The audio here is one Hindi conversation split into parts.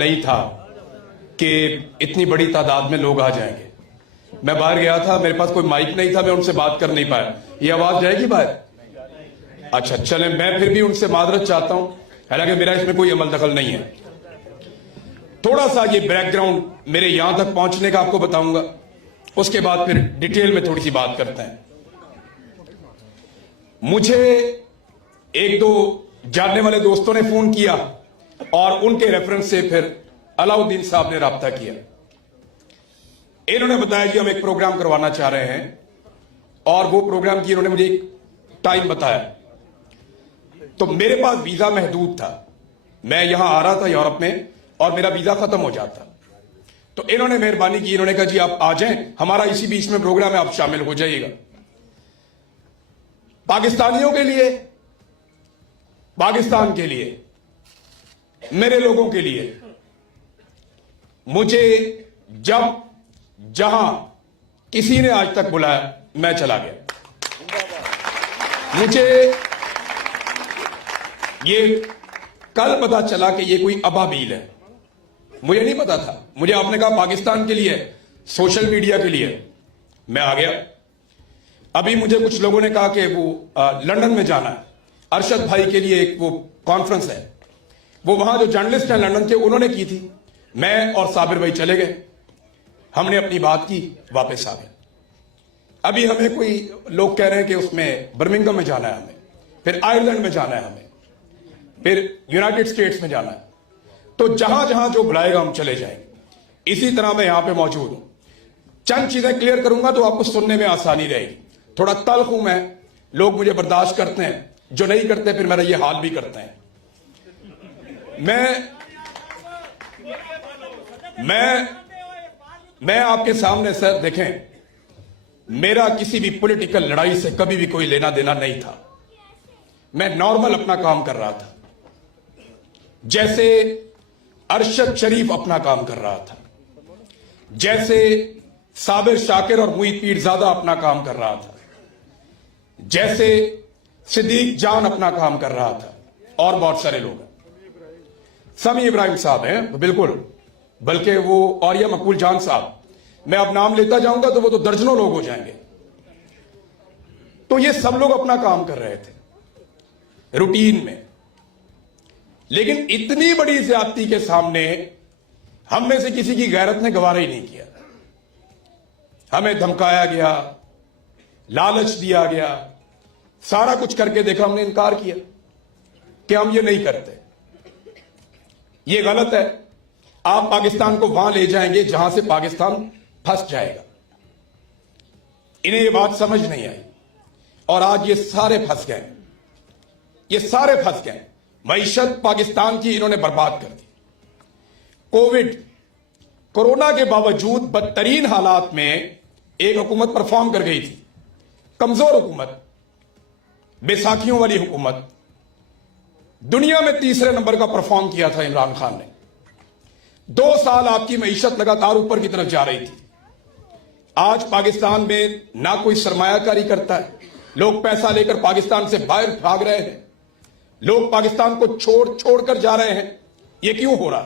नहीं था कि इतनी बड़ी तादाद में लोग आ जाएंगे। मैं बाहर गया था, मेरे पास कोई माइक नहीं था, मैं उनसे बात कर नहीं पाया। ये आवाज जाएगी बाहर? अच्छा चले, मैं फिर भी उनसे मादरत चाहता हूं, हालांकि मेरा इसमें कोई अमल दखल नहीं है। थोड़ा सा ये बैकग्राउंड मेरे यहां तक पहुंचने का आपको बताऊंगा, उसके बाद फिर डिटेल में थोड़ी सी बात करते हैं। मुझे एक दो जानने वाले दोस्तों ने फोन किया और उनके रेफरेंस से फिर अलाउद्दीन साहब ने राब्ता किया। इन्होंने बताया कि हम एक प्रोग्राम करवाना चाह रहे हैं और वो प्रोग्राम की इन्होंने मुझे एक टाइम बताया। तो मेरे पास वीजा महदूद था, मैं यहां आ रहा था यूरोप में और मेरा वीजा खत्म हो जाता। तो इन्होंने मेहरबानी की, इन्होंने कहा जी आप आ जाएं, हमारा इसी बीच में प्रोग्राम है, आप शामिल हो जाइएगा। पाकिस्तानियों के लिए, पाकिस्तान के लिए, मेरे लोगों के लिए, मुझे जब जहां किसी ने आज तक बुलाया मैं चला गया। मुझे ये कल पता चला कि ये कोई अबाबील है, मुझे नहीं पता था। मुझे आपने कहा पाकिस्तान के लिए, सोशल मीडिया के लिए, मैं आ गया। अभी मुझे कुछ लोगों ने कहा कि वो लंदन में जाना है, अरशद भाई के लिए एक वो कॉन्फ्रेंस है, वो वहां जो जर्नलिस्ट हैं लंदन के उन्होंने की थी। मैं और साबिर भाई चले गए, हमने अपनी बात की, वापस आ गए। अभी हमें कोई लोग कह रहे हैं कि उसमें बर्मिंघम में जाना है हमें, फिर आयरलैंड में जाना है हमें, फिर यूनाइटेड स्टेट्स में जाना है। तो जहां जहां जो बुलाएगा हम चले जाएंगे। इसी तरह मैं यहां पे मौजूद हूं। चंद चीजें क्लियर करूंगा तो आपको सुनने में आसानी रहेगी। थोड़ा तल्ख हूं मैं, लोग मुझे बर्दाश्त करते हैं, जो नहीं करते फिर मेरा ये हाल भी करते हैं। मैं आपके सामने सर देखें, मेरा किसी भी पॉलिटिकल लड़ाई से कभी भी कोई लेना देना नहीं था। मैं नॉर्मल अपना काम कर रहा था, जैसे अरशद शरीफ अपना काम कर रहा था, जैसे साबिर शाकिर और मुईद पीरजादा अपना काम कर रहा था, जैसे सिद्दीक जान अपना काम कर रहा था, और बहुत सारे लोग हैं। समी इब्राहिम साहब हैं बिल्कुल, बल्कि वो और या मकबूल जान साहब, मैं अब नाम लेता जाऊंगा तो वो तो दर्जनों लोग हो जाएंगे। तो ये सब लोग अपना काम कर रहे थे रूटीन में, लेकिन इतनी बड़ी ज्यादती के सामने हम में से किसी की गैरत ने गवारा ही नहीं किया। हमें धमकाया गया, लालच दिया गया, सारा कुछ करके देखा, हमने इनकार किया कि हम ये नहीं करते। ये गलत है। आप पाकिस्तान को वहां ले जाएंगे जहां से पाकिस्तान फंस जाएगा। इन्हें ये बात समझ नहीं आई और आज ये सारे फंस गए, ये सारे फंस गए। मईशत पाकिस्तान की इन्होंने बर्बाद कर दी। कोविड कोरोना के बावजूद बदतरीन हालात में एक हुकूमत परफॉर्म कर गई थी, कमजोर हुकूमत, बैसाखियों वाली हुकूमत। दुनिया में तीसरे नंबर का परफॉर्म किया था इमरान खान ने। 2 साल आपकी मईशत लगातार ऊपर की तरफ जा रही थी। आज पाकिस्तान में ना कोई सरमायाकारी करता है, लोग पैसा लेकर पाकिस्तान से बाहर भाग रहे हैं, लोग पाकिस्तान को छोड़ कर जा रहे हैं। ये क्यों हो रहा?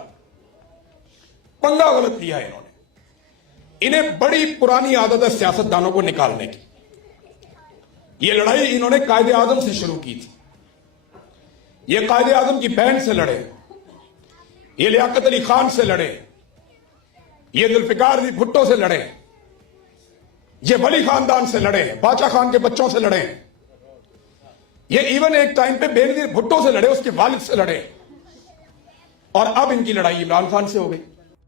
पंगा गलत लिया है इन्होंने। इन्हें बड़ी पुरानी आदत है सियासतदानों को निकालने की। ये लड़ाई इन्होंने कायदे आजम से शुरू की थी। ये कायदे आजम की बहन से लड़े, ये लियाकत अली खान से लड़े, ये जुल्फिकार अली भुट्टो से लड़े, ये वली खानदान से लड़े, बादशाह खान के बच्चों से लड़े, ये इवन एक टाइम पे बेनजीर भुट्टो से लड़े, उसके वालिद से लड़े, और अब इनकी लड़ाई इमरान खान से हो गई।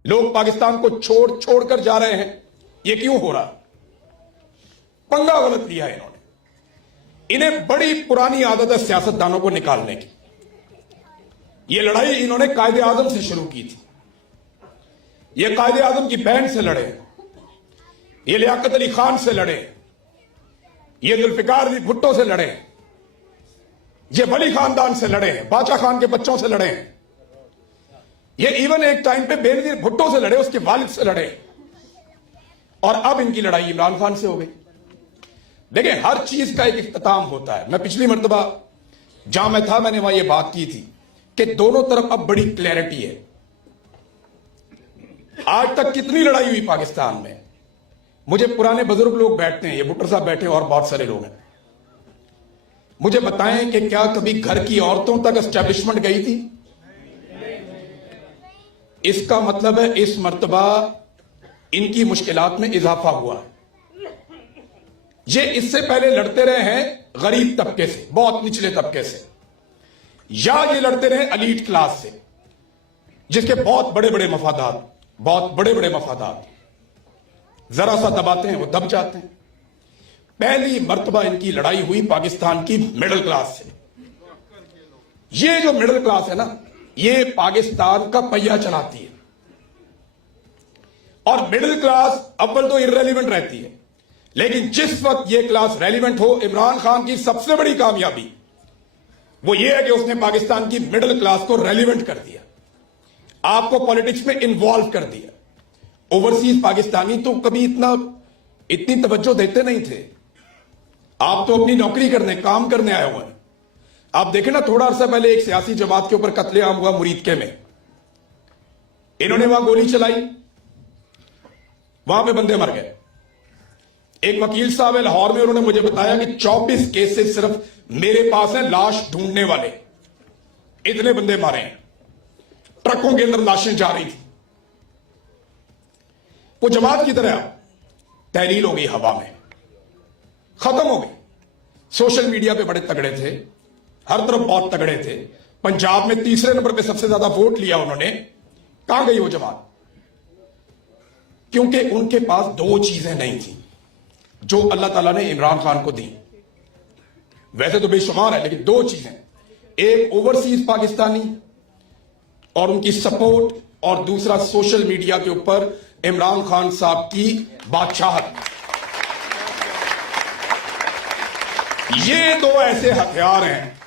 लोग पाकिस्तान को छोड़ कर जा रहे हैं। ये क्यों हो रहा? पंगा गलत लिया है इन्होंने। इन्हें बड़ी पुरानी आदत है सियासतदानों को निकालने की। ये लड़ाई इन्होंने कायदे आजम से शुरू की थी। ये कायदे आजम की बहन से लड़े, ये लियाकत अली खान से लड़े, ये जुल्फिकार अली भुट्टो से लड़े, ये वली खानदान से लड़े, बादशाह खान के बच्चों से लड़े, ये इवन एक टाइम पे बेनजीर भुट्टो से लड़े, उसके वालिद से लड़े, और अब इनकी लड़ाई इमरान खान से हो गई। देखिए, हर चीज का एक इख्तिताम होता है। मैं पिछली मर्तबा जहां मैं था, मैंने वहां ये बात की थी कि दोनों तरफ अब बड़ी क्लैरिटी है। आज तक कितनी लड़ाई हुई पाकिस्तान में। मुझे पुराने बुजुर्ग लोग बैठते हैं, ये भुट्टर साहब बैठे और बहुत सारे लोग हैं, मुझे बताएं कि क्या कभी घर की औरतों तक एस्टैब्लिशमेंट गई थी? इसका मतलब है इस मर्तबा इनकी मुश्किलात में इजाफा हुआ। ये इससे पहले लड़ते रहे हैं गरीब तबके से, बहुत निचले तबके से, या ये लड़ते रहे एलीट क्लास से जिसके बहुत बड़े बड़े मफादात, बहुत बड़े बड़े मफादात, जरा सा दबाते हैं वो दब जाते हैं। पहली मर्तबा इनकी लड़ाई हुई पाकिस्तान की मिडिल क्लास से। ये जो मिडिल क्लास है ना, ये पाकिस्तान का पहिया चलाती है। और मिडिल क्लास अव्वल तो इर्रेलीवेंट रहती है, लेकिन जिस वक्त ये क्लास रेलिवेंट हो, इमरान खान की सबसे बड़ी कामयाबी वो ये है कि उसने पाकिस्तान की मिडिल क्लास को रेलिवेंट कर दिया, आपको पॉलिटिक्स में इन्वॉल्व कर दिया। ओवरसीज पाकिस्तानी तो कभी इतनी तवज्जो देते नहीं थे। आप तो अपनी नौकरी करने, काम करने आए हुए हैं। आप देखें ना, थोड़ा अर्सा पहले एक सियासी जमात के ऊपर कत्लेआम हुआ मुरीदके में, इन्होंने वहां गोली चलाई, वहां पे बंदे मर गए। एक वकील साहब है लाहौर में, उन्होंने मुझे बताया कि 24 केसेस सिर्फ मेरे पास हैं लाश ढूंढने वाले, इतने बंदे मारे हैं, ट्रकों के अंदर लाशें जा रही थी। वो जमात की तरह तहरील हो गई, हवा में खत्म हो गई। सोशल मीडिया पे बड़े तगड़े थे, हर तरफ बहुत तगड़े थे। पंजाब में तीसरे नंबर पे सबसे ज्यादा वोट लिया उन्होंने। कहां गई वो जमात? क्योंकि उनके पास दो चीजें नहीं थी जो अल्लाह ताला ने इमरान खान को दी। वैसे तो बेशुमार है, लेकिन दो चीजें, एक ओवरसीज पाकिस्तानी और उनकी सपोर्ट, और दूसरा सोशल मीडिया के ऊपर इमरान खान साहब की बादशाहत। ये दो ऐसे हथियार हैं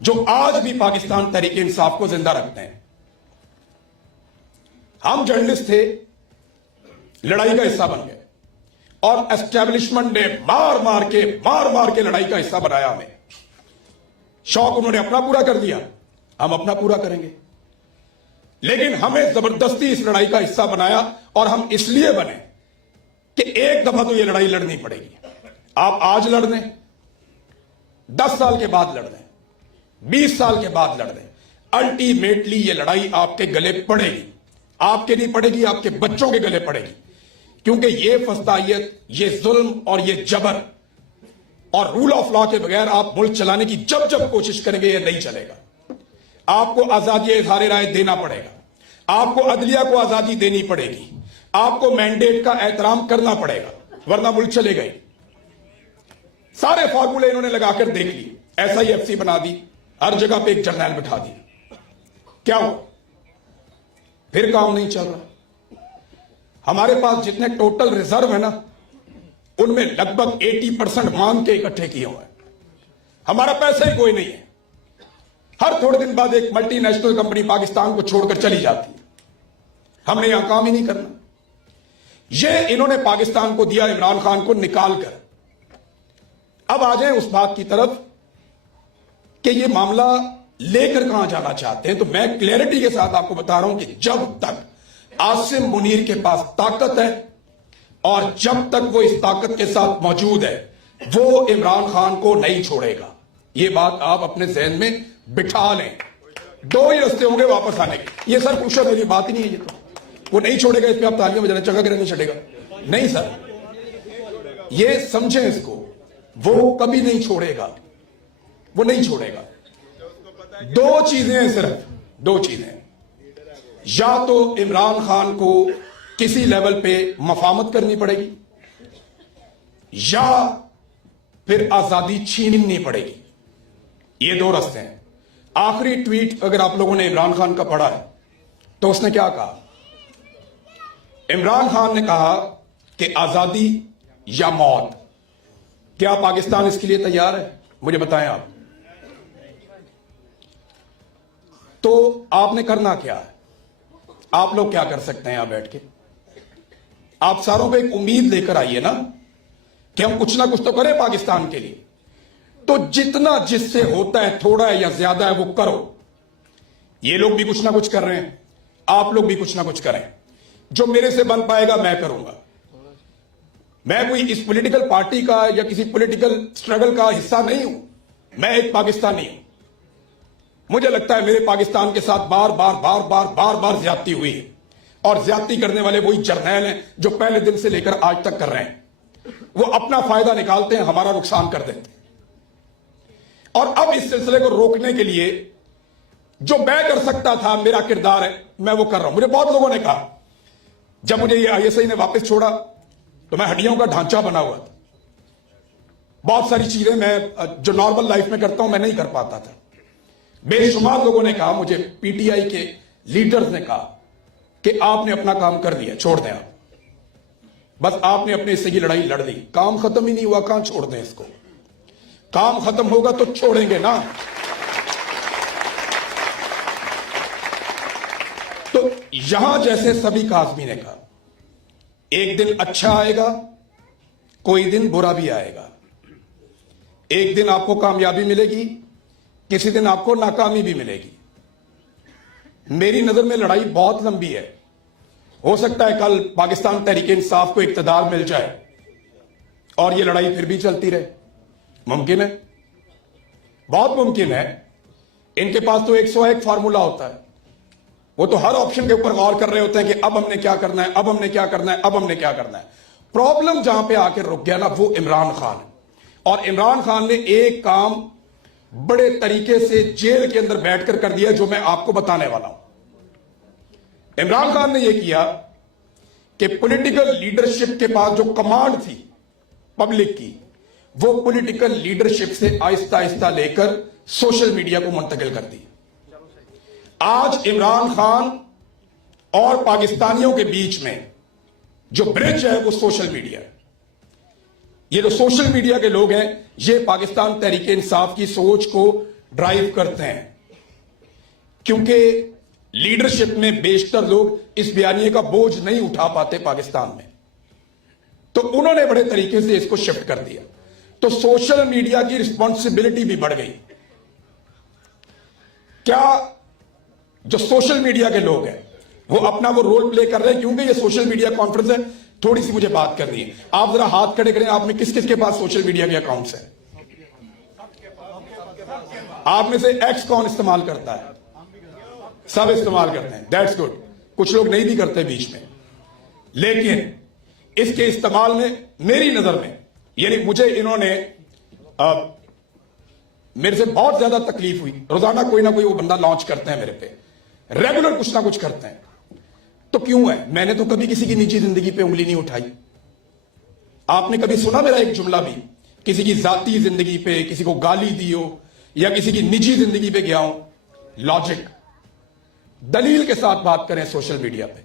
जो आज भी पाकिस्तान तहरीक इंसाफ को जिंदा रखते हैं। हम जर्नलिस्ट थे, लड़ाई का हिस्सा बन गए, और एस्टेब्लिशमेंट ने मार मार के लड़ाई का हिस्सा बनाया हमें। शौक उन्होंने अपना पूरा कर लिया, हम अपना पूरा करेंगे, लेकिन हमें जबरदस्ती इस लड़ाई का हिस्सा बनाया। और हम इसलिए बने कि एक दफा तो ये लड़ाई लड़नी पड़ेगी। आप आज लड़ दें, 10 साल के बाद लड़ दें, 20 साल के बाद लड़ दें, अल्टीमेटली ये लड़ाई आपके गले पड़ेगी। आपके नहीं पड़ेगी, आपके बच्चों के गले पड़ेगी। क्योंकि ये फस्तायत, ये जुल्म और ये जबर और रूल ऑफ लॉ के बगैर आप मुल्क चलाने की जब जब कोशिश करेंगे, ये नहीं चलेगा। आपको आजादी इज़हार राय देना पड़ेगा, आपको अदलिया को आजादी देनी पड़ेगी, आपको मैंडेट का एहतराम करना पड़ेगा, वरना मुल्क चलेगा ही। सारे फॉर्मूले इन्होंने लगाकर देख लिए, SIFC बना दी, हर जगह पे एक जर्नल बिठा दी, क्या हुआ? फिर काम नहीं चल रहा। हमारे पास जितने टोटल रिजर्व है ना, उनमें लगभग 80% मांग के इकट्ठे किए हुए हैं। हमारा पैसा ही कोई नहीं है। हर थोड़े दिन बाद एक मल्टीनेशनल कंपनी पाकिस्तान को छोड़कर चली जाती है। हमने यहां काम ही नहीं करना। यह इन्होंने पाकिस्तान को दिया इमरान खान को निकाल कर। अब आ जाए उस बात की तरफ कि यह मामला लेकर कहां जाना चाहते हैं। तो मैं क्लैरिटी के साथ आपको बता रहा हूं कि जब तक आसिम मुनीर के पास ताकत है और जब तक वो इस ताकत के साथ मौजूद है, वो इमरान खान को नहीं छोड़ेगा। ये बात आप अपने जहन में बिठा लें। दो ही रास्ते होंगे वापस आने के। ये सर पूछो, मेरी बात ही नहीं है ये तो। वो नहीं छोड़ेगा, इस पे आप तालियां बजाना, चंगा करने नहीं छोड़ेगा। नहीं सर, ये समझें इसको, वो कभी नहीं छोड़ेगा, वो नहीं छोड़ेगा। दो चीजें हैं, सिर्फ दो चीजें। या तो इमरान खान को किसी लेवल पे मफामत करनी पड़ेगी, या फिर आजादी छीननी पड़ेगी। ये दो रास्ते हैं। आखिरी ट्वीट अगर आप लोगों ने इमरान खान का पढ़ा है तो उसने क्या कहा? इमरान खान ने कहा कि आजादी या मौत। क्या पाकिस्तान इसके लिए तैयार है? मुझे बताएं आप। तो आपने करना क्या है? आप लोग क्या कर सकते हैं यहां बैठ के? आप सारों को एक उम्मीद लेकर आइए ना कि हम कुछ ना कुछ तो करें पाकिस्तान के लिए। तो जितना जिससे होता है, थोड़ा है या ज्यादा है, वो करो। ये लोग भी कुछ ना कुछ कर रहे हैं, आप लोग भी कुछ ना कुछ करें। जो मेरे से बन पाएगा मैं करूंगा। मैं कोई इस पॉलिटिकल पार्टी का या किसी पॉलिटिकल स्ट्रगल का हिस्सा नहीं हूं। मैं एक पाकिस्तानी हूं। मुझे लगता है मेरे पाकिस्तान के साथ बार बार ज्यादती हुई है, और ज्यादती करने वाले वही जर्नैल हैं जो पहले दिन से लेकर आज तक कर रहे हैं। वो अपना फायदा निकालते हैं, हमारा नुकसान कर देते हैं। और अब इस सिलसिले को रोकने के लिए जो मैं कर सकता था, मेरा किरदार है, मैं वो कर रहा हूं। मुझे बहुत लोगों ने कहा, जब मुझे ये आईएसआई ने वापस छोड़ा तो मैं हड्डियों का ढांचा बना हुआ था। बहुत सारी चीजें मैं जो नॉर्मल लाइफ में करता हूं मैं नहीं कर पाता था। बेशुमार लोगों ने कहा, मुझे पीटीआई के लीडर्स ने कहा कि आपने अपना काम कर दिया, छोड़ दें आप, बस आपने अपने हिस्से की लड़ाई लड़ ली, काम खत्म ही नहीं हुआ, कहां छोड़ दें इसको? काम खत्म होगा तो छोड़ेंगे ना। तो यहां जैसे सभी काज़मी ने कहा, एक दिन अच्छा आएगा, कोई दिन बुरा भी आएगा। एक दिन आपको कामयाबी मिलेगी, किसी दिन आपको नाकामी भी मिलेगी। मेरी नजर में लड़ाई बहुत लंबी है। हो सकता है कल पाकिस्तान तहरीक इंसाफ को इक्तदार मिल जाए और ये लड़ाई फिर भी चलती रहे। मुमकिन है, बहुत मुमकिन है। इनके पास तो 101 फार्मूला होता है। वो तो हर ऑप्शन के ऊपर गौर कर रहे होते हैं कि अब हमने क्या करना है, अब हमने क्या करना है, अब हमने क्या करना है। प्रॉब्लम जहां पे आकर रुक गया ना, वो इमरान खान है। और इमरान खान ने एक काम बड़े तरीके से जेल के अंदर बैठकर कर दिया, जो मैं आपको बताने वाला हूं। इमरान खान ने यह किया कि पॉलिटिकल लीडरशिप के पास जो कमांड थी पब्लिक की, वो पॉलिटिकल लीडरशिप से आहिस्ता आहिस्ता लेकर सोशल मीडिया को मुंतकिल कर दी। आज इमरान खान और पाकिस्तानियों के बीच में जो ब्रिज है वो सोशल मीडिया है। ये जो सोशल मीडिया के लोग हैं, ये पाकिस्तान तहरीक इंसाफ की सोच को ड्राइव करते हैं, क्योंकि लीडरशिप में बेशतर लोग इस बयानिए का बोझ नहीं उठा पाते पाकिस्तान में, तो उन्होंने बड़े तरीके से इसको शिफ्ट कर दिया। तो सोशल मीडिया की रिस्पॉन्सिबिलिटी भी बढ़ गई। क्या जो सोशल मीडिया के लोग हैं वो अपना वो रोल प्ले कर रहे हैं? क्योंकि ये सोशल मीडिया कॉन्फ्रेंस है, थोड़ी सी मुझे बात करनी है। आप जरा हाथ खड़े करें, आप में किस किस के पास सोशल मीडिया के अकाउंट्स हैं? आप में से एक्स कौन इस्तेमाल करता है? सब इस्तेमाल करते हैं, दैट्स गुड। कुछ लोग नहीं भी करते बीच में, लेकिन इसके इस्तेमाल में मेरी नजर में, यानी मुझे इन्होंने मेरे से बहुत ज्यादा तकलीफ हुई। रोजाना कोई ना कोई वो बंदा लॉन्च करते हैं मेरे पे, रेगुलर कुछ ना कुछ करते हैं। तो क्यों है? मैंने तो कभी किसी की निजी जिंदगी पे उंगली नहीं उठाई। आपने कभी सुना मेरा एक जुमला भी किसी की जाती जिंदगी पे, किसी को गाली दी हो या किसी की निजी जिंदगी पे गया हूं? लॉजिक, दलील के साथ बात करें सोशल मीडिया पे।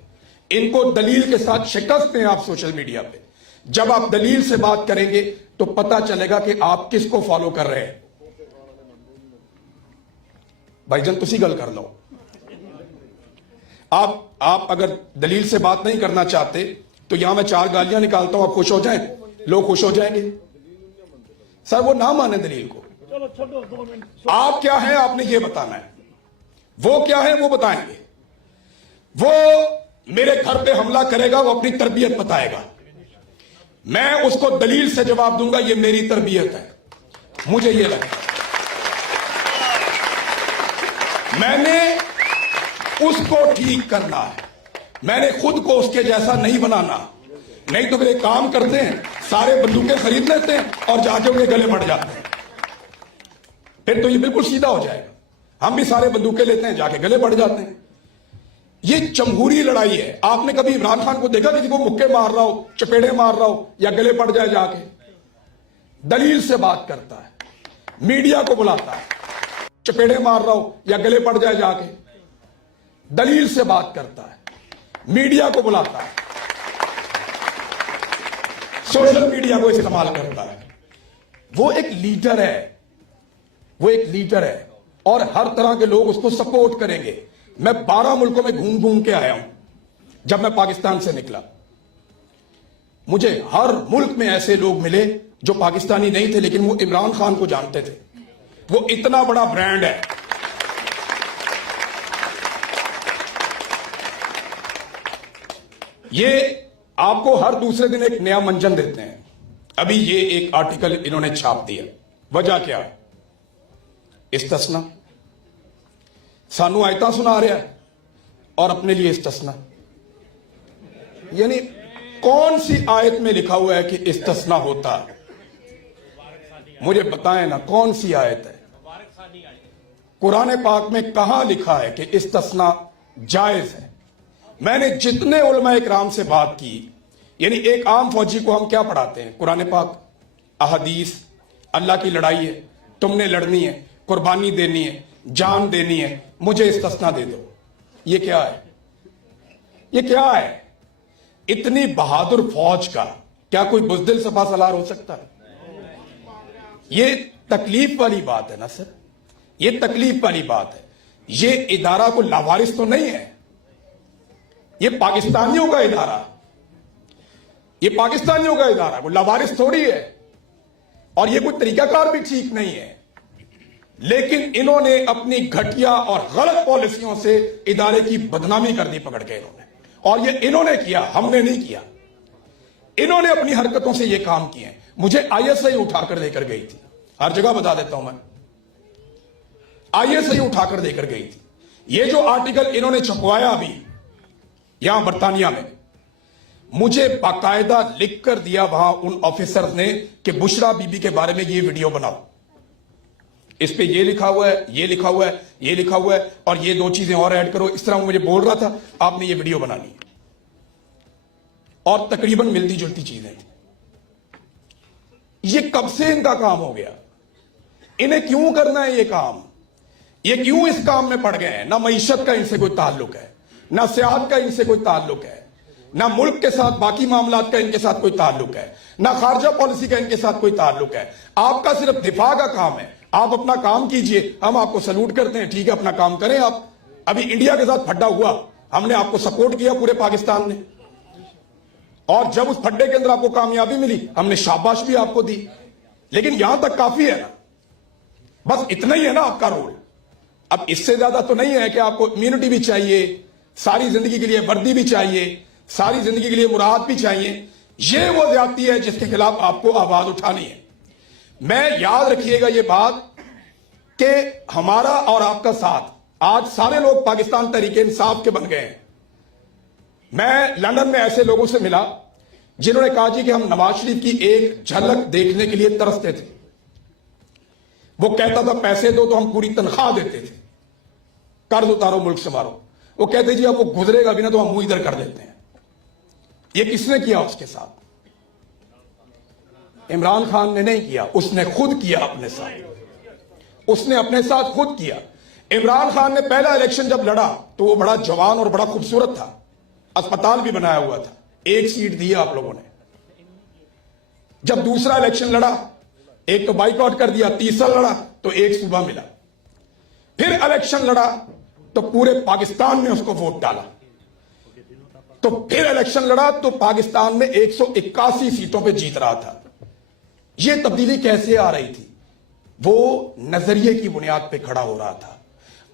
इनको दलील के साथ शिकस्त दें आप सोशल मीडिया पे। जब आप दलील से बात करेंगे तो पता चलेगा कि आप किसको फॉलो कर रहे हैं। भाईजान तुसी गल कर लो। आप अगर दलील से बात नहीं करना चाहते तो यहां मैं 4 गालियां निकालता हूं, आप खुश हो जाएं, लोग खुश हो जाएंगे। सर वो ना माने दलील को, आप क्या हैं आपने ये बताना है, वो क्या है वो बताएंगे। वो मेरे घर पे हमला करेगा, वो अपनी तरबियत बताएगा, मैं उसको दलील से जवाब दूंगा, ये मेरी तरबियत है। मुझे ये लगा मैंने उसको ठीक करना है, मैंने खुद को उसके जैसा नहीं बनाना। नहीं तो वे काम करते हैं, सारे बंदूकें खरीद लेते हैं और जाके उनके गले बढ़ जाते हैं। फिर तो ये बिल्कुल सीधा हो जाएगा, हम भी सारे बंदूकें लेते हैं, जाके गले बढ़ जाते हैं। ये जमहूरी लड़ाई है। आपने कभी इमरान खान को देखा किसी को मुक्के मार रहा हो, चपेड़े मार रहा हो या गले पड़ जाए? जाके दलील से बात करता है, मीडिया को बुलाता है, चपेड़े मार रहा हो या गले पड़ जाए, जाके दलील से बात करता है, मीडिया को बुलाता है, सोशल मीडिया को इस्तेमाल करता है। वो एक लीडर है, वो एक लीडर है और हर तरह के लोग उसको सपोर्ट करेंगे। मैं 12 मुल्कों में घूम घूम के आया हूं। जब मैं पाकिस्तान से निकला, मुझे हर मुल्क में ऐसे लोग मिले जो पाकिस्तानी नहीं थे, लेकिन वो इमरान खान को जानते थे। वो इतना बड़ा ब्रांड है। ये आपको हर दूसरे दिन एक नया मंजन देते हैं। अभी ये एक आर्टिकल इन्होंने छाप दिया। वजह क्या है? इस्तिस्ना, सानू आयता सुना रहा है और अपने लिए इस्तिस्ना। यानी कौन सी आयत में लिखा हुआ है कि इस्तिस्ना होता है? मुझे बताएं ना, कौन सी आयत है? कुरान पाक में कहां लिखा है कि इस्तिस्ना जायज है? मैंने जितने उलमा इकराम से बात की, यानी एक आम फौजी को हम क्या पढ़ाते हैं? कुरान पाक, अहदीस, अल्लाह की लड़ाई है, तुमने लड़नी है, कुर्बानी देनी है, जान देनी है, मुझे इस्तिस्ना दे दो। ये क्या है? ये क्या है? इतनी बहादुर फौज का क्या कोई बुज़दिल सफा सलार हो सकता है? ये तकलीफ वाली बात है ना सर, ये तकलीफ वाली बात है। ये इदारा को लावारिस तो नहीं है, ये पाकिस्तानियों का इदारा, ये पाकिस्तानियों का इदारा, वो लावारिस थोड़ी है। और ये कोई तरीकाकार भी ठीक नहीं है, लेकिन इन्होंने अपनी घटिया और गलत पॉलिसियों से इदारे की बदनामी कर दी पकड़ के इन्होंने। और ये इन्होंने किया, हमने नहीं किया। इन्होंने अपनी हरकतों से ये काम किए। मुझे आईएसआई उठाकर लेकर गई थी, हर जगह बता देता हूं मैं, आईएसआई उठाकर लेकर गई थी। ये जो आर्टिकल इन्होंने छपवाया अभी यहां बर्तानिया में, मुझे बाकायदा लिख कर दिया वहां उन ऑफिसर्स ने कि बुशरा बीबी के बारे में ये वीडियो बनाओ, इस पे ये लिखा हुआ है, ये लिखा हुआ है, ये लिखा हुआ है, और ये दो चीजें और ऐड करो। इस तरह वो मुझे बोल रहा था, आपने ये वीडियो बनानी है। और तकरीबन मिलती जुलती चीजें थी। ये कब से इनका काम हो गया? इन्हें क्यों करना है ये काम? ये क्यों इस काम में पड़ गए हैं? ना मईशत का इनसे कोई ताल्लुक है, ना सियाहत का इनसे कोई ताल्लुक है, ना मुल्क के साथ बाकी मामलात का इनके साथ कोई ताल्लुक है, ना खारजा पॉलिसी का इनके साथ कोई ताल्लुक है। आपका सिर्फ दिफा का काम है। आप अपना काम कीजिए, हम आपको सल्यूट करते हैं, ठीक है, अपना काम करें आप। अभी इंडिया के साथ फड्डा हुआ, हमने आपको सपोर्ट किया पूरे पाकिस्तान ने, और जब उस फड्डे के अंदर आपको कामयाबी मिली, हमने शाबाश भी आपको दी। लेकिन यहां तक काफी है ना, बस इतना ही है ना आपका रोल। अब इससे ज्यादा तो नहीं है कि आपको इम्यूनिटी भी चाहिए, सारी जिंदगी के लिए वर्दी भी चाहिए, सारी जिंदगी के लिए मुराद भी चाहिए। यह वो ज्यादती है जिसके खिलाफ आपको आवाज उठानी है। मैं याद रखिएगा ये बात कि हमारा और आपका साथ, आज सारे लोग पाकिस्तान तहरीके इंसाफ के बन गए हैं। मैं लंदन में ऐसे लोगों से मिला जिन्होंने कहा जी कि हम नवाज शरीफ की एक झलक देखने के लिए तरसते थे। वो कहता था पैसे दो तो हम पूरी तनख्वाह देते थे, कर्ज उतारो, मुल्क से मारो। वो कहते जी अब वो गुजरेगा भी ना तो हम मुंह इधर कर देते हैं। ये किसने किया उसके साथ? इमरान खान ने नहीं किया, उसने खुद किया अपने साथ। उसने अपने साथ खुद किया। इमरान खान ने पहला इलेक्शन जब लड़ा तो वो बड़ा जवान और बड़ा खूबसूरत था, अस्पताल भी बनाया हुआ था, एक सीट दी आप लोगों ने। जब दूसरा इलेक्शन लड़ा, एक तो बाइकआउट कर दिया, तीसरा लड़ा तो एक सूबा मिला, फिर इलेक्शन लड़ा तो पूरे पाकिस्तान ने उसको वोट डाला, तो फिर इलेक्शन लड़ा तो पाकिस्तान में 181 सीटों पे जीत रहा था। यह तब्दीली कैसे आ रही थी? वो नजरिए की बुनियाद पे खड़ा हो रहा था।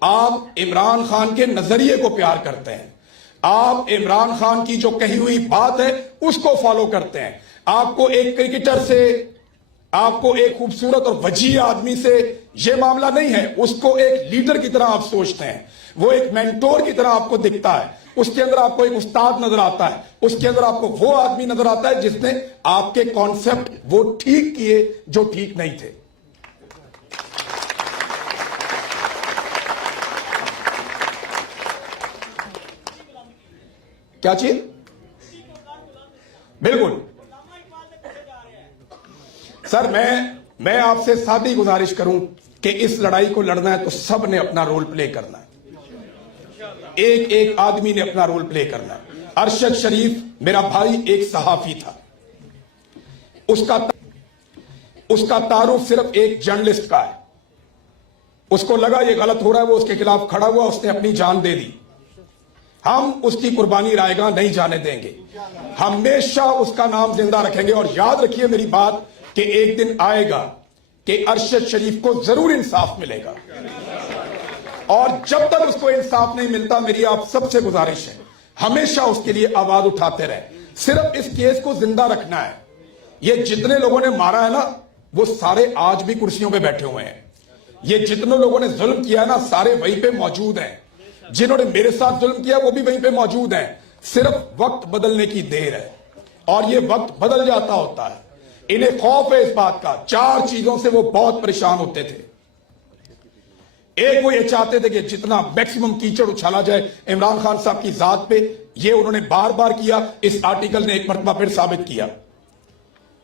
आप इमरान खान के नजरिए को प्यार करते हैं, आप इमरान खान की जो कही हुई बात है उसको फॉलो करते हैं। आपको एक क्रिकेटर से, आपको एक खूबसूरत और वजीह आदमी से यह मामला नहीं है, उसको एक लीडर की तरह आप सोचते हैं, वो एक मेंटोर की तरह आपको दिखता है, उसके अंदर आपको एक उस्ताद नजर आता है, उसके अंदर आपको वो आदमी नजर आता है जिसने आपके कॉन्सेप्ट वो ठीक किए जो ठीक नहीं थे। क्या चीज? बिल्कुल सर, मैं आपसे सादी गुजारिश करूं कि इस लड़ाई को लड़ना है तो सब ने अपना रोल प्ले करना है, एक एक आदमी ने अपना रोल प्ले करना है। अरशद शरीफ मेरा भाई एक सहाफी था, उसका तारुफ सिर्फ एक जर्नलिस्ट का है। उसको लगा ये गलत हो रहा है, वो उसके खिलाफ खड़ा हुआ, उसने अपनी जान दे दी। हम उसकी कुर्बानी रायगा नहीं जाने देंगे, हमेशा उसका नाम जिंदा रखेंगे। और याद रखिए मेरी बात कि एक दिन आएगा कि अरशद शरीफ को जरूर इंसाफ मिलेगा, और जब तक उसको इंसाफ नहीं मिलता, मेरी आप सबसे गुजारिश है, हमेशा उसके लिए आवाज उठाते रहे। सिर्फ इस केस को जिंदा रखना है। ये जितने लोगों ने मारा है ना, वो सारे आज भी कुर्सियों पे बैठे हुए हैं। ये जितने लोगों ने जुल्म किया ना, सारे वहीं पे मौजूद हैं। जिन्होंने मेरे साथ जुल्म किया वो भी वहीं पे मौजूद हैं। सिर्फ वक्त बदलने की देर है, और ये वक्त बदल जाता होता है। इन्हें खौफ है इस बात का। 4 चीजों से वो बहुत परेशान होते थे। एक, वो ये चाहते थे कि जितना मैक्सिमम कीचड़ उछाला जाए इमरान खान साहब की जात पे। ये उन्होंने बार बार किया, इस आर्टिकल ने एक मरतबा फिर साबित किया।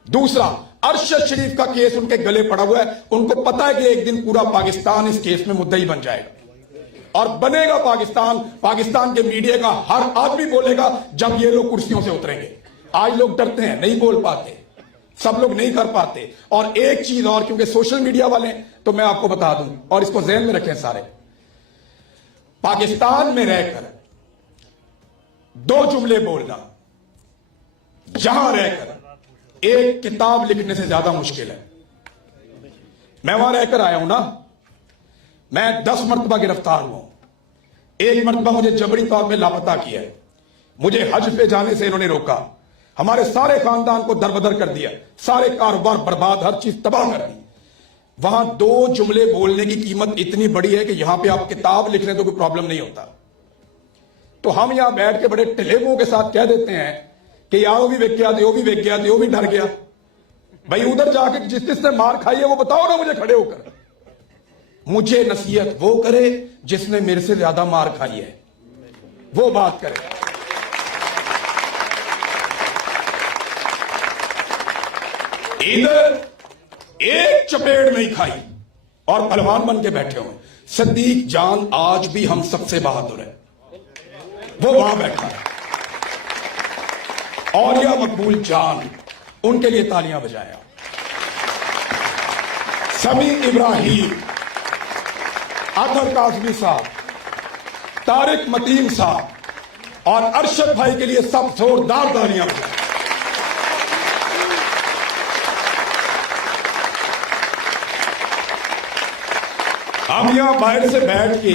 दूसरा, अरशद शरीफ का केस उनके गले पड़ा हुआ है। उनको पता है कि एक दिन पूरा पाकिस्तान इस केस में मुद्दई बन जाएगा और बनेगा पाकिस्तान। पाकिस्तान के मीडिया का हर आदमी बोलेगा जब ये लोग कुर्सियों से उतरेंगे। आज लोग डरते हैं, नहीं बोल पाते, सब लोग नहीं कर पाते। और एक चीज और, क्योंकि सोशल मीडिया वाले, तो मैं आपको बता दूं और इसको ज़हन में रखें सारे, पाकिस्तान में रहकर 2 जुमले बोलना जहां रहकर एक किताब लिखने से ज्यादा मुश्किल है। मैं वहां रहकर आया हूं ना, मैं 10 मरतबा गिरफ्तार हुआ। एक मरतबा मुझे जबरी तौर पे लापता किया है। मुझे हज पे जाने से इन्होंने रोका। हमारे सारे खानदान को दरबदर कर दिया, सारे कारोबार बर्बाद, हर चीज तबाह कर दी। वहां 2 जुमले बोलने की कीमत इतनी बड़ी है कि यहां पे आप किताब लिख रहे तो कोई प्रॉब्लम नहीं होता। तो हम यहां बैठ के बड़े टिलेबों के साथ कह देते हैं कि यार वो भी वेख गया, वो भी वेख गया, वो भी डर गया। भाई उधर जाके जिसने मार खाई है वो बताओ ना मुझे खड़े होकर। मुझे नसीहत वो करे जिसने मेरे से ज्यादा मार खाई है, वो बात करे। इधर एक चपेट नहीं खाई और पहलवान बन के बैठे हुए। सदीक जान आज भी हम सबसे बहादुर है, वो वहां बैठा है। और या मकबूल जान, उनके लिए तालियां बजाया। समी इब्राहिम, अतर काजमी साहब, तारिक मतीन साहब और अरशद भाई के लिए सब जोरदार तालियां बजाएं। हम यहां बाहर से बैठ के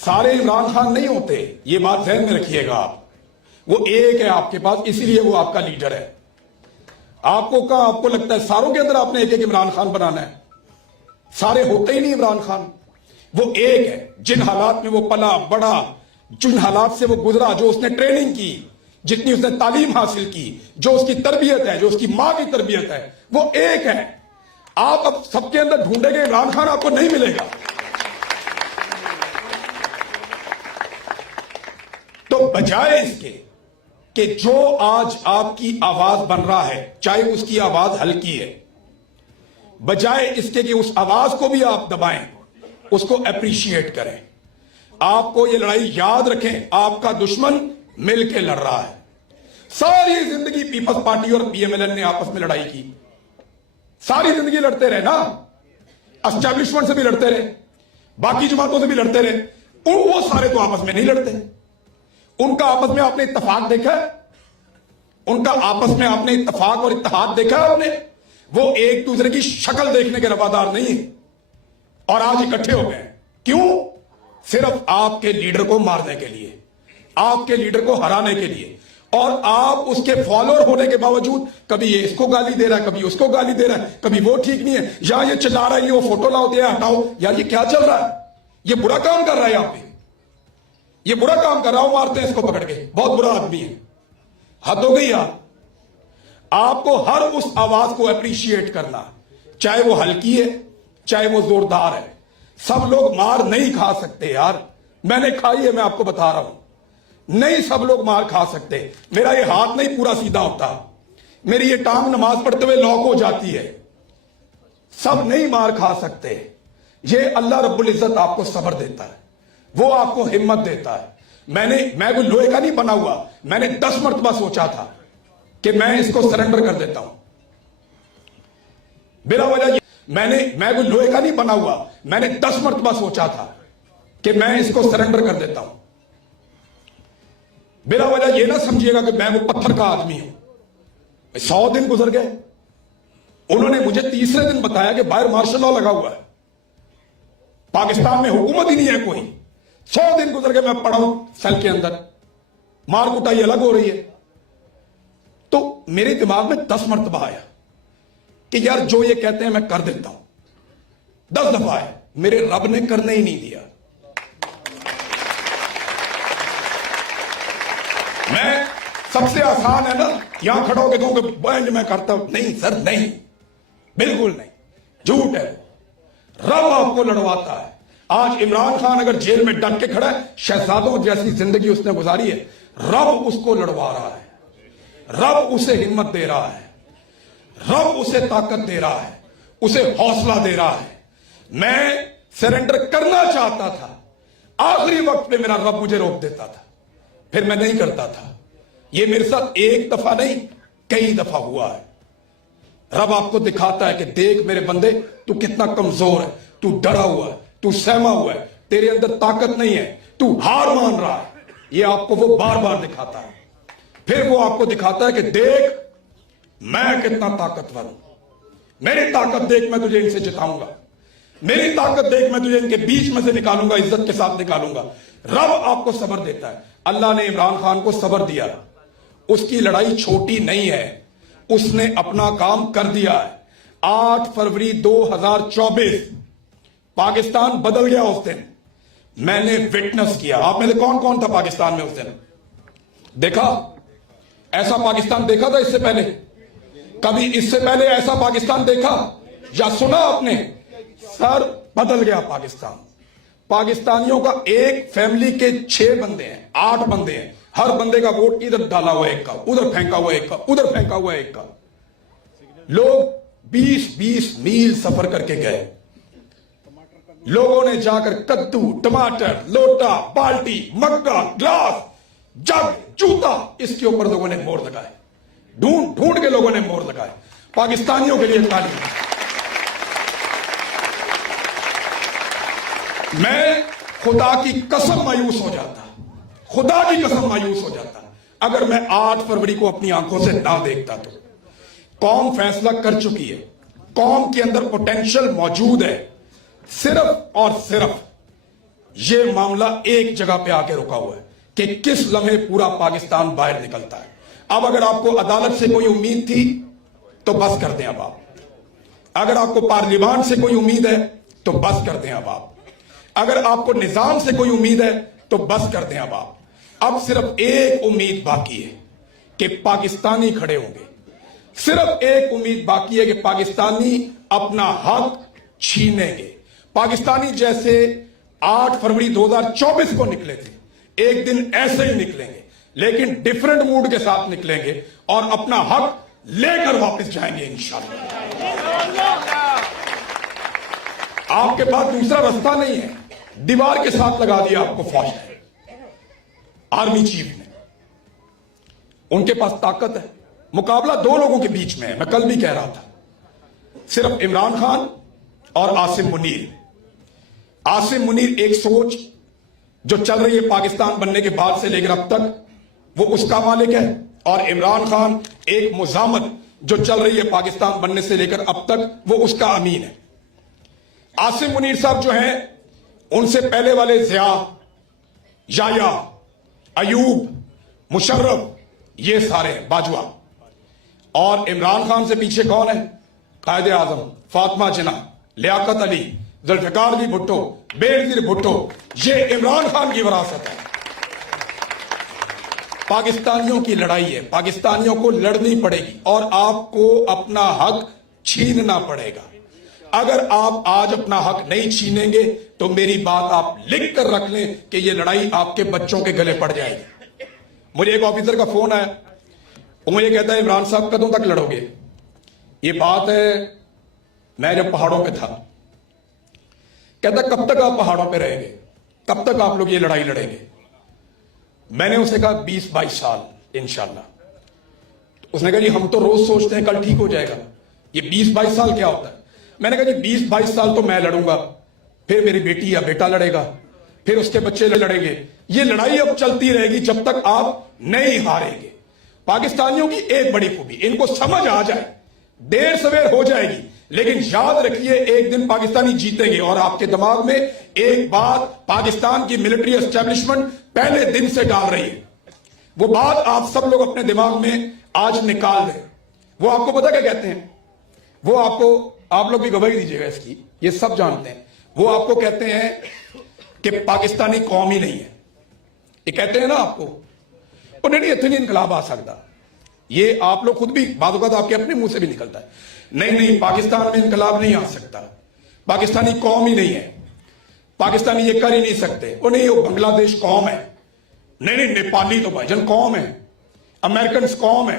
सारे इमरान खान नहीं होते, ये बात ध्यान में रखिएगा आप। वो एक है आपके पास, इसीलिए वो आपका लीडर है। आपको लगता है सारों के अंदर आपने एक एक इमरान खान बनाना है? सारे होते ही नहीं इमरान खान। वो एक है, जिन हालात में वो पला बड़ा, जिन हालात से वो गुजरा, जो उसने ट्रेनिंग की, जितनी उसने तालीम हासिल की, जो उसकी तरबियत है, जो उसकी मां की तरबियत है, वो एक है। आप अब सबके अंदर ढूंढेंगे इमरान खान, आपको नहीं मिलेगा। तो बजाय इसके कि जो आज आपकी आवाज बन रहा है, चाहे उसकी आवाज हल्की है, बजाय इसके कि उस आवाज को भी आप दबाएं, उसको अप्रिशिएट करें। आपको ये लड़ाई याद रखें, आपका दुश्मन मिलके लड़ रहा है। सारी जिंदगी पीपल्स पार्टी और पीएमएलएन ने आपस में लड़ाई की, सारी जिंदगी लड़ते रहे ना। एस्टैब्लिशमेंट से भी लड़ते रहे, बाकी जमातों से भी लड़ते रहे। वो सारे तो आपस में नहीं लड़ते। उनका आपस में आपने इत्तेफाक देखा है? उनका आपस में आपने इत्तेफाक और इत्तेहाद देखा है आपने? वो एक दूसरे की शक्ल देखने के रवादार नहीं है और आज इकट्ठे हो गए। क्यों? सिर्फ आपके लीडर को मारने के लिए, आपके लीडर को हराने के लिए। और आप उसके फॉलोअर होने के बावजूद कभी ये इसको गाली दे रहा है, कभी उसको गाली दे रहा है, कभी वो ठीक नहीं है, या ये चिल्ला रहा है, ये वो फोटो लाओ दे हटाओ। यार ये क्या चल रहा है? ये बुरा काम कर रहा है, यहां पे ये बुरा काम कर रहा हूं, मारते हैं इसको पकड़ के, बहुत बुरा आदमी है। हद हो गई यार। आपको हर उस आवाज को अप्रिशिएट करना, चाहे वो हल्की है, चाहे वो जोरदार है। सब लोग मार नहीं खा सकते यार, मैंने खाई है, मैं आपको बता रहा हूं। नहीं सब लोग मार खा सकते। मेरा ये हाथ नहीं पूरा सीधा होता, मेरी ये टांग नमाज पढ़ते हुए लॉक हो जाती है। सब नहीं मार खा सकते। ये अल्लाह रब्बुल इज्जत आपको सब्र देता है, वो आपको हिम्मत देता है। मैं कोई लोहे का नहीं बना हुआ। मैंने 10 मरतबा सोचा था कि मैं इसको सरेंडर कर देता हूं बिला वजह। मैं कोई लोहे का नहीं बना हुआ। मैंने 10 मरतबा सोचा था कि मैं इसको सरेंडर कर देता हूं बिला वजह। ये ना समझिएगा कि मैं वो पत्थर का आदमी हूं। 100 दिन गुजर गए, उन्होंने मुझे तीसरे दिन बताया कि बाहर मार्शल लॉ लगा हुआ है, पाकिस्तान में हुकूमत ही नहीं है कोई। 100 दिन गुजर गए, मैं पड़ा हूं सेल के अंदर। मार कुटाई अलग हो रही है। तो मेरे दिमाग में 10 मरतबा आया कि यार जो ये कहते हैं मैं कर देता हूं। 10 दफा है, मेरे रब ने करने ही नहीं दिया। मैं सबसे आसान है ना, यहां खड़ा होकर कहूं कि बैंड मैं करता हूं, नहीं सर नहीं, बिल्कुल नहीं, झूठ है। रब आपको लड़वाता है। आज इमरान खान अगर जेल में डट के खड़ा है, शहजादों जैसी जिंदगी उसने गुजारी है, रब उसको लड़वा रहा है, रब उसे हिम्मत दे रहा है, रब उसे ताकत दे रहा है, उसे हौसला दे रहा है। मैं सरेंडर करना चाहता था, आखिरी वक्त पे मेरा रब मुझे रोक देता था, फिर मैं नहीं करता था। यह मेरे साथ एक दफा नहीं कई दफा हुआ है। रब आपको दिखाता है कि देख मेरे बंदे, तू कितना कमजोर है, तू डरा हुआ है, तू सहमा हुआ है, तेरे अंदर ताकत नहीं है, तू हार मान रहा है। यह आपको वो बार बार दिखाता है। फिर वो आपको दिखाता है कि देख मैं कितना ताकतवर हूं, मेरी ताकत देख, मैं तुझे इनसे जिताऊंगा, मेरी ताकत देख, मैं तुझे इनके बीच में से निकालूंगा, इज्जत के साथ निकालूंगा। रब आपको सब्र देता है। अल्लाह ने इमरान खान को सब्र दिया। उसकी लड़ाई छोटी नहीं है, उसने अपना काम कर दिया है। 8 फरवरी 2024 पाकिस्तान बदल गया। उस दिन मैंने विटनेस किया। आप में से कौन कौन था पाकिस्तान में उस दिन? देखा ऐसा पाकिस्तान देखा था इससे पहले? कभी इससे पहले ऐसा पाकिस्तान देखा या सुना आपने? सर बदल गया पाकिस्तान। पाकिस्तानियों का एक फैमिली के 6 बंदे हैं, 8 बंदे हैं, हर बंदे का वोट इधर डाला हुआ एक का, उधर फेंका हुआ एक का, उधर फेंका हुआ एक का। लोग 20-20 मील सफर करके गए। लोगों ने जाकर कद्दू, टमाटर, लोटा, बाल्टी, मग्गा, ग्लास, जग, जूता, इसके ऊपर लोगों ने मोहर लगाए। ढूंढ ढूंढ के लोगों ने मोहर लगाए। पाकिस्तानियों के लिए ताली। मैं खुदा की कसम मायूस हो जाता, खुदा की कसम मायूस हो जाता अगर मैं 8 फरवरी को अपनी आंखों से ना देखता। तो कौम फैसला कर चुकी है, कौम के अंदर पोटेंशियल मौजूद है। सिर्फ और सिर्फ यह मामला एक जगह पे आके रुका हुआ है कि किस लम्हे पूरा पाकिस्तान बाहर निकलता है। अब अगर आपको अदालत से कोई उम्मीद थी तो बस कर दें अब आप। अगर आपको पार्लियामान से कोई उम्मीद है तो बस कर दें अब आप। अगर आपको निजाम से कोई उम्मीद है तो बस कर दें अब आप। अब सिर्फ एक उम्मीद बाकी है कि पाकिस्तानी खड़े होंगे। सिर्फ एक उम्मीद बाकी है कि पाकिस्तानी अपना हक छीनेंगे। पाकिस्तानी जैसे 8 फरवरी 2024 को निकले थे, एक दिन ऐसे ही निकलेंगे, लेकिन डिफरेंट मूड के साथ निकलेंगे और अपना हक लेकर वापस जाएंगे इंशाअल्लाह। आपके पास दूसरा रास्ता नहीं है। दीवार के साथ लगा दिया आपको फौज ने, आर्मी चीफ ने। उनके पास ताकत है। मुकाबला 2 लोगों के बीच में है। मैं कल भी कह रहा था, सिर्फ इमरान खान और आसिम मुनीर। आसिम मुनीर एक सोच जो चल रही है पाकिस्तान बनने के बाद से लेकर अब तक, वो उसका मालिक है, और इमरान खान एक मुजामत जो चल रही है पाकिस्तान बनने से लेकर अब तक, वो उसका अमीन है। आसिम मुनीर साहब जो हैं, उनसे पहले वाले ज़िया, याया, अयूब, मुशर्रफ, ये सारे हैं बाजवा। और इमरान खान से पीछे कौन है? कायदे आजम, फातिमा जिन्ना, लियाकत अली, जुल्फिकार अली भुट्टो, बेनजीर भुट्टो। ये इमरान खान की विरासत है। पाकिस्तानियों की लड़ाई है, पाकिस्तानियों को लड़नी पड़ेगी और आपको अपना हक छीनना पड़ेगा। अगर आप आज अपना हक नहीं छीनेंगे तो मेरी बात आप लिख कर रख लें कि यह लड़ाई आपके बच्चों के गले पड़ जाएगी। मुझे एक ऑफिसर का फोन आया, वो मुझे कहता है इमरान साहब कदों तक लड़ोगे? ये बात है मैं जब पहाड़ों पे था। कहता कब तक आप पहाड़ों पे रहेंगे, कब तक आप लोग ये लड़ाई लड़ेंगे? मैंने उसे कहा 20-22 साल इंशाल्लाह। उसने कहा जी हम तो रोज सोचते हैं कल ठीक हो जाएगा, ये 20-22 साल क्या होता है? मैंने कहा जी 20-22 साल तो मैं लड़ूंगा, फिर मेरी बेटी या बेटा लड़ेगा, फिर उसके बच्चे लड़ेंगे। ये लड़ाई अब चलती रहेगी जब तक आप नहीं हारेंगे। पाकिस्तानियों की एक बड़ी खूबी, इनको समझ आ जाए, देर सवेर हो जाएगी, लेकिन याद रखिए एक दिन पाकिस्तानी जीतेंगे। और आपके दिमाग में एक बात पाकिस्तान की मिलिट्री एस्टेब्लिशमेंट पहले दिन से डाल रही है वो बात आप सब लोग अपने दिमाग में आज निकाल दें। वो आपको पता क्या कहते हैं? वो आपको, आप लोग भी गवाही दीजिएगा इसकी, ये सब जानते हैं। वो आपको कहते हैं कि पाकिस्तानी कौम ही नहीं है। ये कहते हैं ना आपको, और नहीं इतनी इनकलाब आ सकता। ये आप लोग खुद भी बात होगा तो आपके अपने मुंह से भी निकलता है, नहीं नहीं पाकिस्तान में इनकलाब नहीं आ सकता, पाकिस्तानी कौम ही नहीं है, पाकिस्तानी ये कर ही नहीं सकते। वो नहीं, वो बांग्लादेश कौम है, नहीं नहीं नेपाली तो भाईजान कौम है, अमेरिकन कौम है,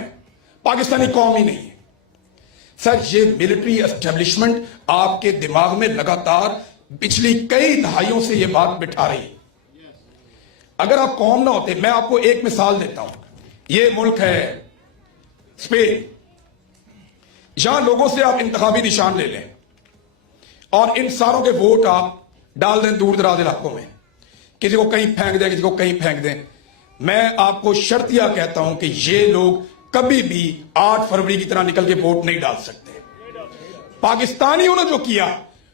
पाकिस्तानी कौम ही नहीं है। सर ये मिलिट्री एस्टेब्लिशमेंट आपके दिमाग में लगातार पिछली कई दहाइयों से ये बात बिठा रही है। अगर आप कौम ना होते, मैं आपको एक मिसाल देता हूं, ये मुल्क है स्पेन, यहां लोगों से आप इंतखाबी निशान ले लें और इन सारों के वोट आप डाल दें दूर दराज इलाकों में, किसी को कहीं फेंक दें, किसी को कहीं फेंक दें। मैं आपको शर्तिया कहता हूं कि ये लोग कभी भी 8 फरवरी की तरह निकल के वोट नहीं डाल सकते। पाकिस्तानियों ने जो किया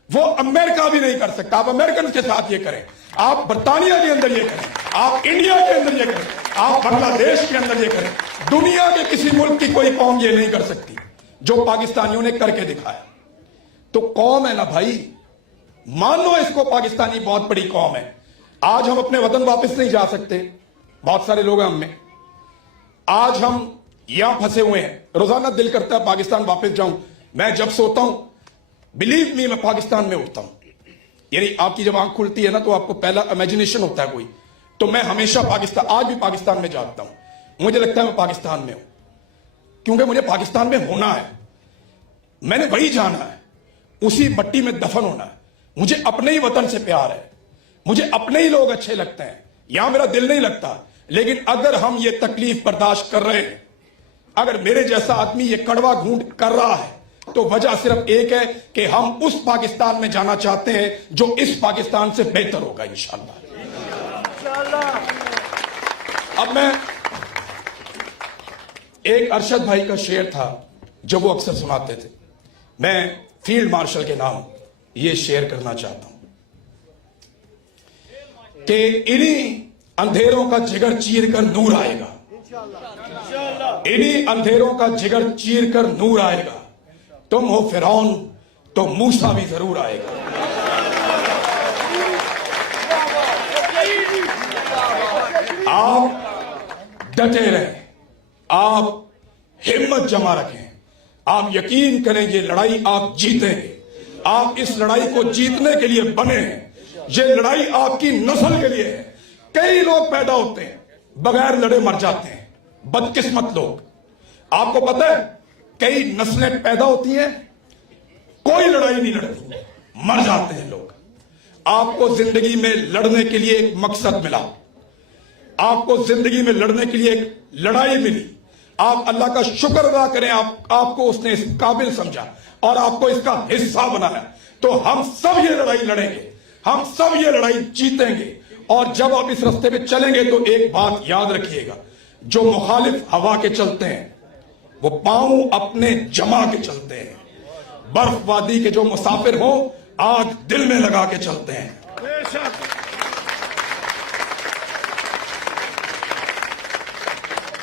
वो अमेरिका भी नहीं कर सकता। आप अमेरिकन के साथ ये करें, आप बर्तानिया के अंदर ये करें, आप इंडिया के अंदर ये करें, आप बांग्लादेश के अंदर ये करें, दुनिया के किसी मुल्क की कोई कौम ये नहीं कर सकती जो पाकिस्तानियों ने करके दिखाया। तो कौम है ना भाई, मान लो इसको पाकिस्तानी बहुत बड़ी कौम है। आज हम अपने वतन वापस नहीं जा सकते, बहुत सारे लोग हैं हम में, आज हम यहां फंसे हुए हैं। रोजाना दिल करता है पाकिस्तान वापस जाऊं। मैं जब सोता हूं, बिलीव मी, मैं पाकिस्तान में उठता हूं। यानी आपकी जब आंख खुलती है ना तो आपको पहला इमेजिनेशन होता है कोई, तो मैं हमेशा पाकिस्तान, आज भी पाकिस्तान में जागता हूं। मुझे लगता है मैं पाकिस्तान में हूं, क्योंकि मुझे पाकिस्तान में होना है, मैंने वही जाना है, उसी मट्टी में दफन होना है। मुझे अपने ही वतन से प्यार है, मुझे अपने ही लोग अच्छे लगते हैं, यहां मेरा दिल नहीं लगता। लेकिन अगर हम ये तकलीफ बर्दाश्त कर रहे हैं, अगर मेरे जैसा आदमी ये कड़वा घूंट कर रहा है, तो वजह सिर्फ एक है कि हम उस पाकिस्तान में जाना चाहते हैं जो इस पाकिस्तान से बेहतर होगा इंशाअल्लाह। अब मैं, एक अरशद भाई का शेर था जो वो अक्सर सुनाते थे, मैं फील्ड मार्शल के नाम ये शेयर करना चाहता हूं कि इन्हीं अंधेरों का जिगर चीर कर नूर आएगा, इन्हीं अंधेरों का जिगर चीर कर नूर आएगा। तुम हो फिरौन तो मूसा भी जरूर आएगा। आप डटे रहें, आप हिम्मत जमा रखें, आप यकीन करें ये लड़ाई आप जीतेंगे। आप इस लड़ाई को जीतने के लिए बने हैं, ये लड़ाई आपकी नस्ल के लिए है। कई लोग पैदा होते हैं बगैर लड़े मर जाते हैं, बदकिस्मत लोग। आपको पता है कई नस्लें पैदा होती हैं, कोई लड़ाई नहीं लड़ती, मर जाते हैं लोग। आपको जिंदगी में लड़ने के लिए एक मकसद मिला, आपको जिंदगी में लड़ने के लिए एक लड़ाई मिली। आप अल्लाह का शुक्र अदा करें, आपको उसने इस काबिल समझा और आपको इसका हिस्सा बनाया। तो हम सब ये लड़ाई लड़ेंगे, हम सब ये लड़ाई जीतेंगे। और जब आप इस रास्ते पे चलेंगे तो एक बात याद रखिएगा, जो मुखालिफ हवा के चलते हैं वो पांव अपने जमा के चलते हैं, बर्फवादी के जो मुसाफिर हो आग दिल में लगा के चलते हैं।